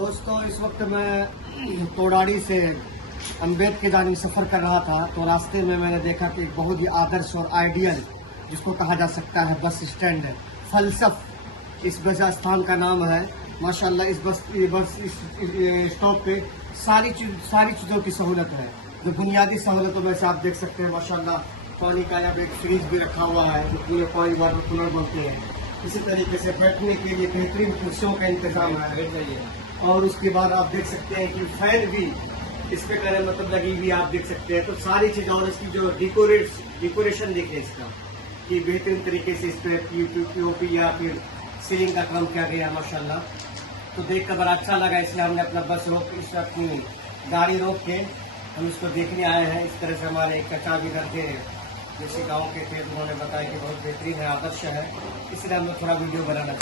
दोस्तों इस वक्त मैं तोड़ाड़ी से अम्बेद की जानिब सफ़र कर रहा था, तो रास्ते में मैंने देखा कि एक बहुत ही आदर्श और आइडियल जिसको कहा जा सकता है बस स्टैंड है, फलसफ इस बस स्थान का नाम है। माशाल्लाह इस स्टॉप पे सारी चीज़ों की सहूलत है। जो बुनियादी सहूलतों में से आप देख सकते हैं माशाल्लाह पानी का यहाँ पे एक फ्रिज भी रखा हुआ है जो पूरे पानी वाटर कूलर बनते हैं। इसी तरीके से बैठने के लिए बेहतरीन कुर्सियों का इंतजाम है और उसके बाद आप देख सकते हैं कि फैन भी इस पे करे मतलब लगी हुई आप देख सकते हैं। तो सारी चीज़ें और इसकी जो डिकोरेशन देखिए इसका कि बेहतरीन तरीके से इस पर पीओपी या फिर सीलिंग का काम किया गया माशाल्लाह। तो देख कर बड़ा अच्छा लगा, इसलिए हमने अपना बस अपनी गाड़ी रोक के हम इसको देखने आए हैं। इस तरह से हमारे एक चाचा भी करते हैं जैसे गांव के थे, उन्होंने बताया कि बहुत बेहतरीन है, आदर्श है, इसलिए हमने थोड़ा वीडियो बनाना चाहिए।